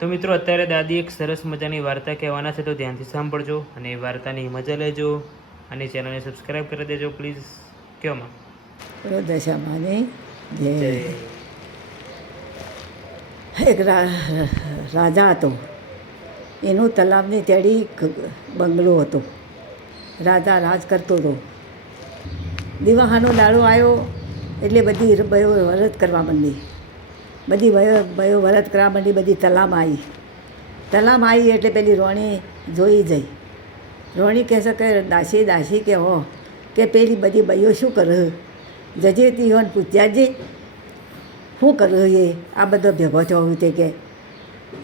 તો મિત્રો અત્યારે દાદી એક સરસ મજાની વાર્તા કહેવાના છે, તો ધ્યાનથી સાંભળજો અને વાર્તાની મજા લેજો અને ચેનલને સબસ્ક્રાઈબ કરી દેજો પ્લીઝ. કયોમાં દશામાની જે જય. એક રાજા હતો. એનું તલાવની તેડી બંગલો હતો. રાજા રાજ કરતો હતો. દિવાહાનો દાડો આવ્યો એટલે બધી બયો વરત કરવા માંડી. બધી બયો વરત કરવા માંડી. બધી તલામ આવી એટલે પેલી રોણી જોઈ જઈ. રોણી કહેશે કે દાસી કે હો કે પેલી બધી બઈઓ શું કરે, જજે તીહોને પૂછ્યા જે શું કર્યું એ આ બધો ભેગો થયો તે કે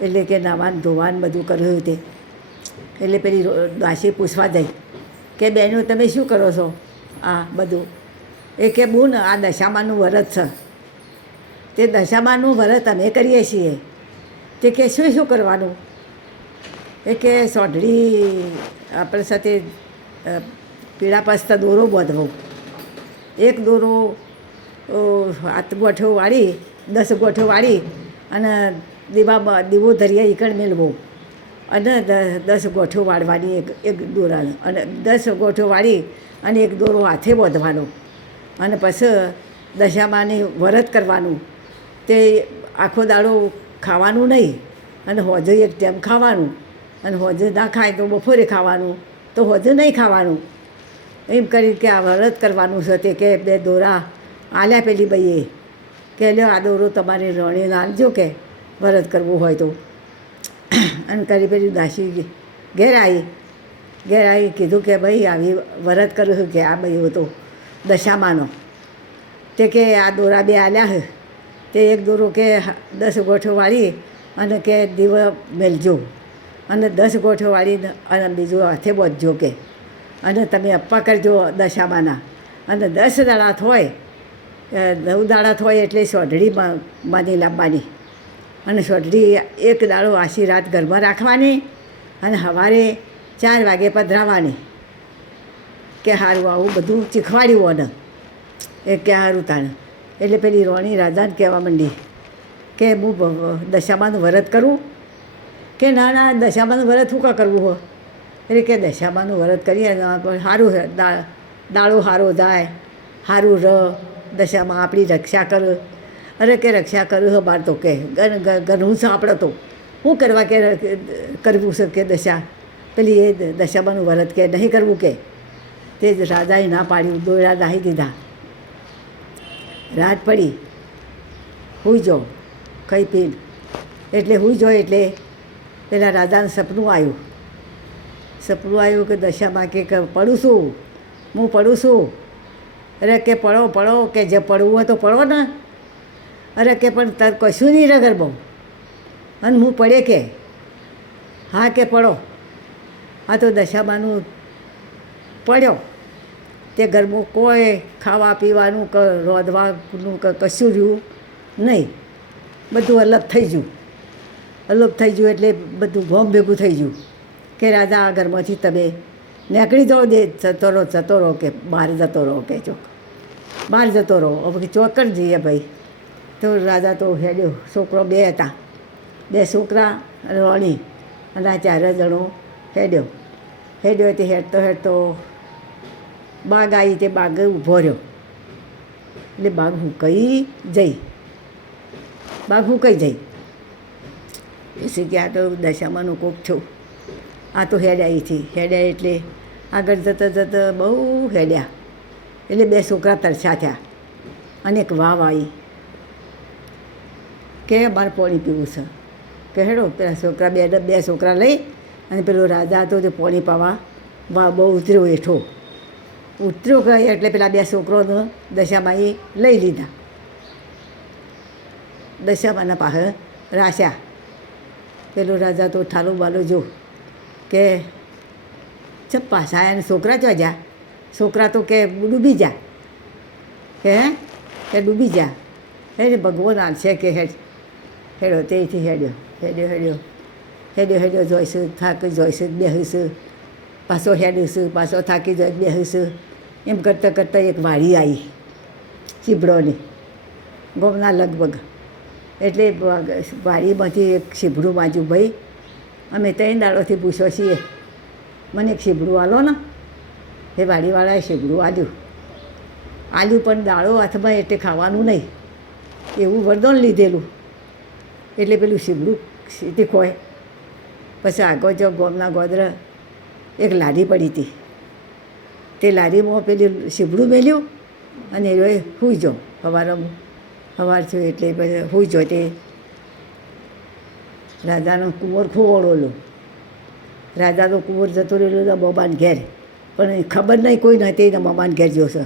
એટલે કે નાવાન ધોવાન બધું કર્યું તે. એટલે પેલી દાસી પૂછવા જાય કે બહેનો તમે શું કરો છો આ બધું? એ કે બુન આ દશામાનું વ્રત છે, તે દશામાનું વ્રત અમે કરીએ છીએ. તે કે શું કરવાનું? એ કે સોઢડી આપણે સાથે પીળા પાસ્તા દોરો બાંધવો. એક દોરો હાથ ગોઠો વાળી 10 ગોઠો વાળી અને દીવો ધરિયા ઈકણ મેળવો અને 10 ગોઠો વાળવાની એક દોરા અને 10 ગોઠો વાળી અને એક દોરો હાથે બાંધવાનો અને પછી દશામાની વ્રત કરવાનું. તે આખો દાડો ખાવાનું નહીં અને હોજે એક ટાઈમ ખાવાનું અને હોજે ના ખાય તો બપોરે ખાવાનું, તો હોજે નહીં ખાવાનું. એમ કરી કે આ વ્રત કરવાનું છે. તે કે 2 દોરા આલ્યા પેલી બઈએ કે લ્યો આ દોરો તમારી રણીને આલજો કે વ્રત કરવું હોય તો. અને કરી પેલી દાસી ઘેર આવી કીધું કે ભાઈ આવી વ્રત કર્યું કે આ બયો તો દશામાનો. તે કે આ દોરા 2 આલ્યા છે. તે એક દોરો કે 10 ગોઠો વાળી અને કે દીવો મેલજો અને 10 ગોઠો વાળી અને બીજું હાથે બાંધજો કે અને તમે અપ્પા કરજો દશામાના. અને 10 દાડા હોય 9 દાડા હોય એટલે સોઢડી માની લાવવાની અને સોઢડી એક દાડો આશી રાત ઘરમાં રાખવાની અને સવારે 4 વાગે પધરાવવાની. કે સારું આવું બધું શીખવાડ્યું અને એ કે સારું તાણે. એટલે પેલી રોણી રાજાને કહેવા માંડી કે હું દશામાનું વ્રત કરું? કે ના દશામાનું વ્રત શું કા કરવું હોય? એટલે કે દશામાનું વ્રત કરીએ સારું દાડો સારો જાય, સારું દશામાં આપણી રક્ષા કર. અરે કે રક્ષા કરું છે બાર તો કે ઘરનું છે આપણે તો શું કરવા કે કરવું છે કે દશા પેલી એ દશામાનું વ્રત કે નહીં કરવું કે. તે જ રાજાએ ના પાડ્યું, દોરા નાહી દીધા. રાત પડી, હુઈ જો ખાઈ પીને એટલે હુઈ જો એટલે પેલા રાજાને સપનું આવ્યું કે દશામાં કે પડું છું, હું પડું છું. અરે કે પડો કે જે પડવું હોય તો પડો ને. અરે કે પણ તાર કશું નહીં રગર બહુ અને હું પડે કે હા કે પડો. આ તો દશામાનું પડ્યો. તે ઘરમાં કોઈ ખાવા પીવાનું રોધવાનું કશું રહ્યું નહીં. બધું અલગ થઈ ગયું એટલે બધું ગોમ ભેગું થઈ ગયું કે રાજા આ ઘરમાંથી તમે નીકળી જાઓ, જતો રહો કે બહાર જતો રહો કે બહાર જતો રહો. હવે ચોકડ જઈએ ભાઈ. તો રાજા તો હેડ્યો. છોકરો 2 હતા, 2 છોકરા અને રોણી અને આ 4 જણો હેડ્યો. તે હેડતો બાગ આવી. તે બાગ ઊભો રહ્યો એટલે બાગ હુંકાઈ જઈ. પછી કે આ તો દશામાનું કોક છો. આ તો હેડ્યા એટલે આગળ જતા બહુ હેડ્યા એટલે 2 છોકરા તરછા થયા અને એક વાવ આવી કે અમારે પાણી પીવું છે. કે હેડો પેલા છોકરા 2 છોકરા લઈ અને પેલો રાજા હતો તે પાણી પાવા વાવ બહુ ઉતર્યો હેઠો. ઉતર્યો ગયા એટલે પેલા 2 છોકરોને દશામાએ લઈ લીધા. દશામાના પાસે રાશ્યા. પેલો રાજા તો ઠાલો બાલો જો કે ચપ પાછા આવ્યા ને છોકરા ચો જા. છોકરા તો કે ડૂબી જા કે ડૂબી જા. હે ભગવાન આલશે કે હેડો. તેથી હેડ્યો જોઈશું થાકી જોઈશું બેસીશું પાછો હેડીશું પાછો થાકી જોઈ બેસીશું. એમ કરતાં એક વાડી આવી ચીબડોની ગોમના લગભગ એટલે વાડીમાંથી એક શીભડું બાજુ ભાઈ અમે 3 દાડોથી પૂછો છીએ મને એક શીભડું આલો ને. એ વાડીવાળાએ શીભડું આલ્યું પણ દાળો હાથમાં એટલે ખાવાનું નહીં એવું વરદાન લીધેલું એટલે પેલું શીભડું સીધી ખોય. પછી આગળ જો ગોમના ગોદરા એક લારી પડી હતી તે લારીમાં પેલું શીભડું મેલ્યું અને એ સૂઈ જો સવાર થયું એટલે પછી સૂઈ જો. તે રાજાનો કુંવર ખોવડોલો. રાજાનો કુંવર જતો રહેલો તો બબાને ઘેર, પણ ખબર નહીં કોઈ નહોતી ને બબાને ઘેર જોશે.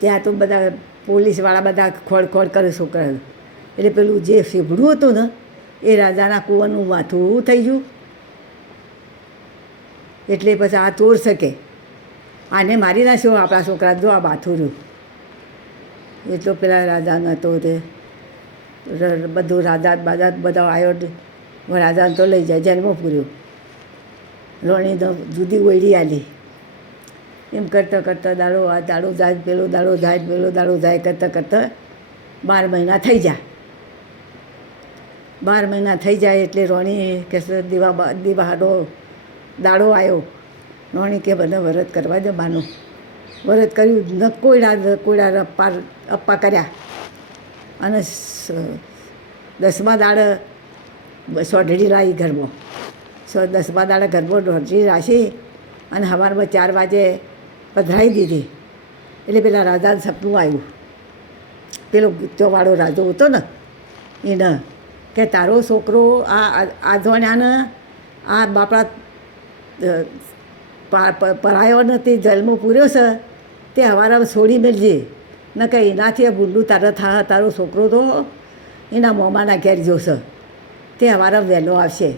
ત્યાં તો બધા પોલીસવાળા બધા ખોડ કરે છોકરા. એટલે પેલું જે શીભડું હતું ને એ રાજાના કુંવરનું માથું થઈ ગયું. એટલે પછી આ ચોર શકે આને મારી નાખ્યો આપણા છોકરા, જો આ માથું રહ્યું. એટલો પેલા રાજાનો હતો તે બધું રાજા બધા આવ્યો. રાજાને તો લઈ જાય જેલમાં પૂર્યો. રોણી તો જુદી ઓયડી આલી. એમ કરતાં દાડો આ દાડો જાય પેલો દાડો જાય પેલો દાડો જાય કરતાં 12 મહિના થઈ જાય. 12 મહિના થઈ જાય એટલે રોણી કે દીવાડો દાડો આવ્યો. રોણી કે બધા વ્રત કરવા દે બાનું. વ્રત કર્યું ન કોયડા અપ્પા કર્યા અને 10મા દાડે સોઢડી લાવી ઘરમાં. 10મા દાડે ઘરમાં સોઢડી રાખી અને સવારમાં 4 વાગે પધરાવી દીધી. એટલે પેલા રાજાને સપનું આવ્યું. પેલો ગુત્તોવાળો રાજો હતો ને એને કે તારો છોકરો આ ધોણ્યાને આ બાપડા પરાયો નથી જન્મ પૂર્યો છે તે હવારમાં છોડી મેળજે ન કે એનાથી ભૂંડું તારો છોકરો તો એના મોમાના ઘેર જોશે તે હવારમાં વહેલો આવશે.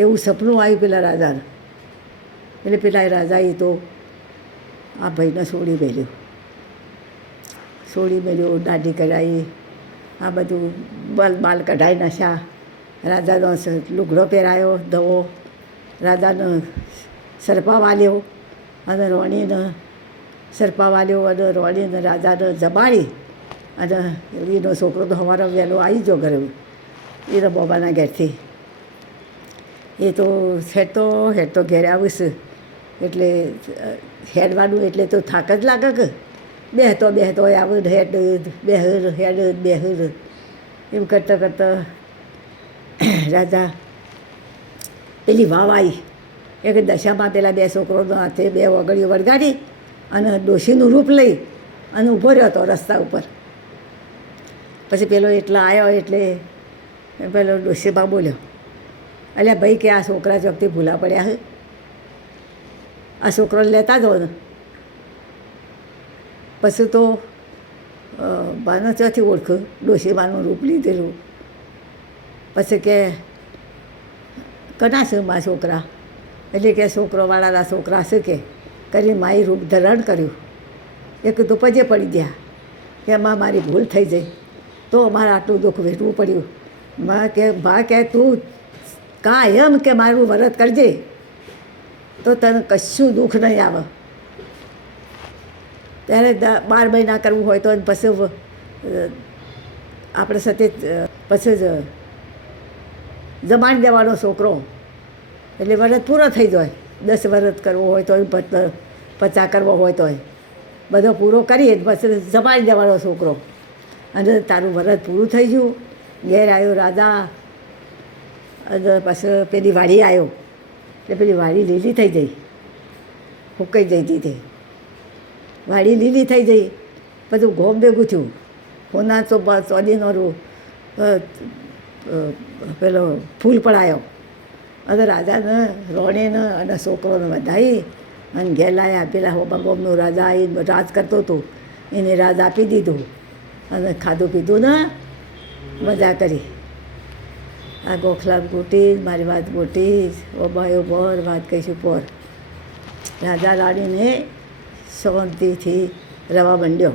એવું સપનું આવ્યું પેલા રાજાને. એટલે પેલા રાજાએ તો આ ભાઈને છોડી મેલ્યો દાઢી કઢાવી આ બધું બાલ કઢાવી નાખ્યા. રાજાનો લુગડો પહેરાયો ધવો, રાજાનો સરપા વાલ્યો અને રોણીને સરપા વાલ્યો અને રોણીને રાજાને જમાડી અને એનો છોકરો તો સવારે વહેલો આવી ગયો ઘરે એના બાબાના ઘેરથી. એ તો હેડતો ઘેર આવીશ એટલે હેડવાનું એટલે તો થાક જ લાગે કે બેહતો આવે હેડ બેહર એમ કરતાં રાજા પેલી વાવ આવી. એક દશામાં પેલા 2 છોકરોનો હાથે 2 વગડીઓ વળગાડી અને ડોશીનું રૂપ લઈ અને ઊભો રહ્યો હતો રસ્તા ઉપર. પછી પેલો એટલા આવ્યો એટલે પેલો ડોશીમાં બોલ્યો, અલ્યા ભાઈ કે આ છોકરા ચોકથી ભૂલા પડ્યા હે, આ છોકરો લેતા જાઓ ને. પછી તો બાનો ચોથી ઓળખ્યું ડોશીમાનું રૂપ લીધેલું. પછી કે કના છે મા છોકરા? એટલે કે છોકરોવાળાના છોકરા છે કે કરી મારી રૂપ ધારણ કર્યું. એક તો પજે પડી ગયા કે એમાં મારી ભૂલ થઈ જાય તો અમારે આટલું દુઃખ વેઠવું પડ્યું. બા કે તું એમ કે મારું વ્રત કરજે તો તને કશું દુઃખ નહીં આવે. ત્યારે 12 મહિના કરવું હોય તો પછી આપણે સાથે પછી જ જમાડી દેવાનો છોકરો એટલે વ્રત પૂરો થઈ જાય. 10 વ્રત કરવો હોય તો 50 કરવો હોય તો બધો પૂરો કરીએ પછી જમાડી દેવાનો છોકરો. અને તારું વ્રત પૂરું થઈ ગયું. ઘેર આવ્યો રાજા અને પછી પેલી વાડી આવ્યો એટલે પેલી વાડી લીલી થઈ ગઈ, ફૂંકાઈ જઈ હતી. તે વાડી લીલી થઈ ગઈ. બધું ગોમ ભેગું થયું. હોના ચોદીનો પેલો ફૂલ પડાયો અને રાજાને રોણીને અને છોકરોને વધાવી અને ઘેર લાવ્યા. પેલા હોબા ગોમનો રાજા એ રાજ કરતો હતો એને રાજ આપી દીધું અને ખાધું પીધું ને મજા કરી. આ ગોખલા ગોટી મારી વાત ગોટી ઓબાયો બોર વાત કહીશું પોર. રાજા રાણીને શાંતિથી રવા માંડ્યો.